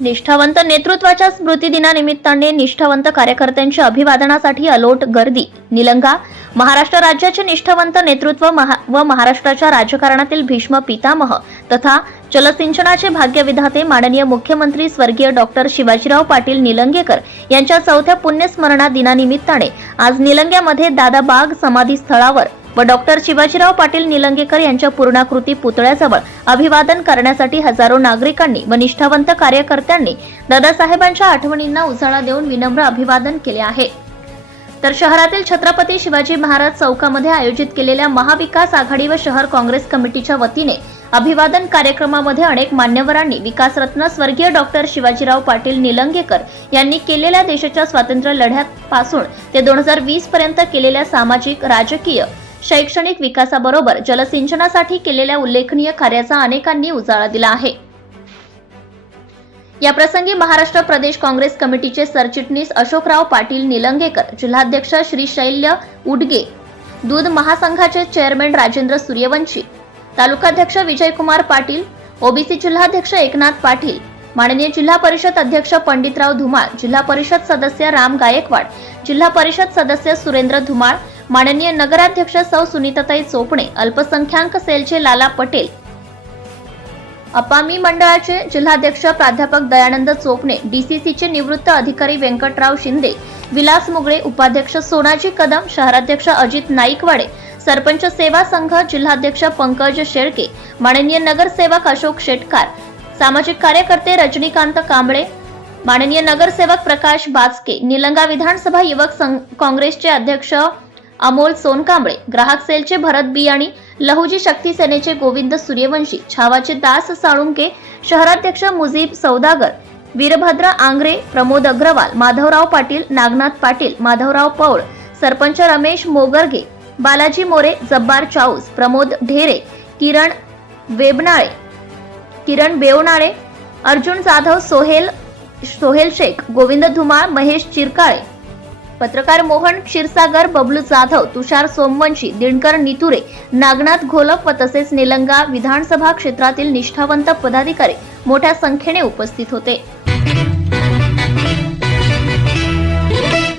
निष्ठावंत नेतृत्वाच्या स्मृती दिनानिमित्ताने निष्ठावंत कार्यकर्त्यांच्या अभिवादनासाठी अलोट गर्दी. निलंगा महाराष्ट्र राज्याचे निष्ठावंत नेतृत्व महा- व महाराष्ट्राच्या राजकारणातील भीष्म पितामह तथा जलसिंचनाचे भाग्यविधाते माननीय मुख्यमंत्री स्वर्गीय डॉक्टर शिवाजीराव पाटील निलंगेकर यांच्या चौथ्या पुण्यस्मरणा दिनानिमित्ताने आज निलंग्यामध्ये दादाबाग समाधी स्थळावर व डॉक्टर शिवाजीराव पाटील निलंगेकर यांच्या पूर्णाकृती पुतळ्याजवळ अभिवादन करण्यासाठी हजारो नागरिकांनी व निष्ठावंत कार्यकर्त्यांनी दादासाहेबांच्या आठवणींना उजाळा देऊन विनम्र अभिवादन केले आहे. तर शहरातील छत्रपती शिवाजी महाराज चौकामध्ये आयोजित केलेल्या महाविकास आघाडी व शहर काँग्रेस कमिटीच्या वतीने अभिवादन कार्यक्रमामध्ये अनेक मान्यवरांनी विकासरत्न स्वर्गीय डॉक्टर शिवाजीराव पाटील निलंगेकर यांनी केलेल्या देशाच्या स्वातंत्र्य लढ्यापासून ते दोन हजार वीस पर्यंत केलेल्या सामाजिक राजकीय शैक्षणिक विकासाबरोबर जलसिंचनासाठी केलेल्या उल्लेखनीय कार्याचा अनेकांनी उजाळा दिला आहे. याप्रसंगी महाराष्ट्र प्रदेश काँग्रेस कमिटीचे सरचिटणीस अशोकराव पाटील निलंगेकर जिल्हाध्यक्ष श्री शैल्य उडगे दूध महासंघाचे चेअरमॅन राजेंद्र सूर्यवंशी तालुकाध्यक्ष विजयकुमार पाटील ओबीसी जिल्हाध्यक्ष एकनाथ पाटील माननीय जिल्हा परिषद अध्यक्ष पंडितराव धुमाळ जिल्हा परिषद सदस्य राम गायकवाड जिल्हा परिषद सदस्य सुरेंद्र धुमाळ माननीय नगराध्यक्ष सौ सुनीताताई चोपणे अल्पसंख्याक सेलचे लाला पटेल. अपामी मंडळाचे जिल्हाध्यक्ष प्राध्यापक दयानंद चोपणे डीसीसीचे निवृत्त अधिकारी व्यंकटराव शिंदे विलास मुगळे उपाध्यक्ष सोनाजी कदम शहराध्यक्ष अजित नाईकवाडे सरपंच सेवा संघ जिल्हाध्यक्ष पंकज शेळके माननीय नगरसेवक अशोक शेटकार सामाजिक कार्यकर्ते रजनीकांत कांबळे माननीय नगरसेवक प्रकाश बाचके निलंगा विधानसभा युवक काँग्रेसचे अध्यक्ष अमोल सोनकांबळे ग्राहक सेलचे भरत बियाणी लहुजी शक्ती सेनेचे गोविंद सूर्यवंशी छावाचे दास साळुंके शहराध्यक्ष मुजीब सौदागर वीरभद्र आंग्रे प्रमोद अग्रवाल माधवराव पाटील नागनाथ पाटील माधवराव पौळ सरपंच रमेश मोगरगे बालाजी मोरे जब्बार चाऊस प्रमोद ढेरे किरण वेबनाळे किरण बेवनाळे अर्जुन जाधव सोहेल सोहेल शेख गोविंद धुमाळ महेश चिरकाळे पत्रकार मोहन क्षीरसागर बबलू जाधव तुषार सोमवंशी दिनकर नितुरे नागनाथ घोलप व तसेच निलंगा विधानसभा क्षेत्रातील निष्ठावंत पदाधिकारी मोठ्या संख्येने उपस्थित होते.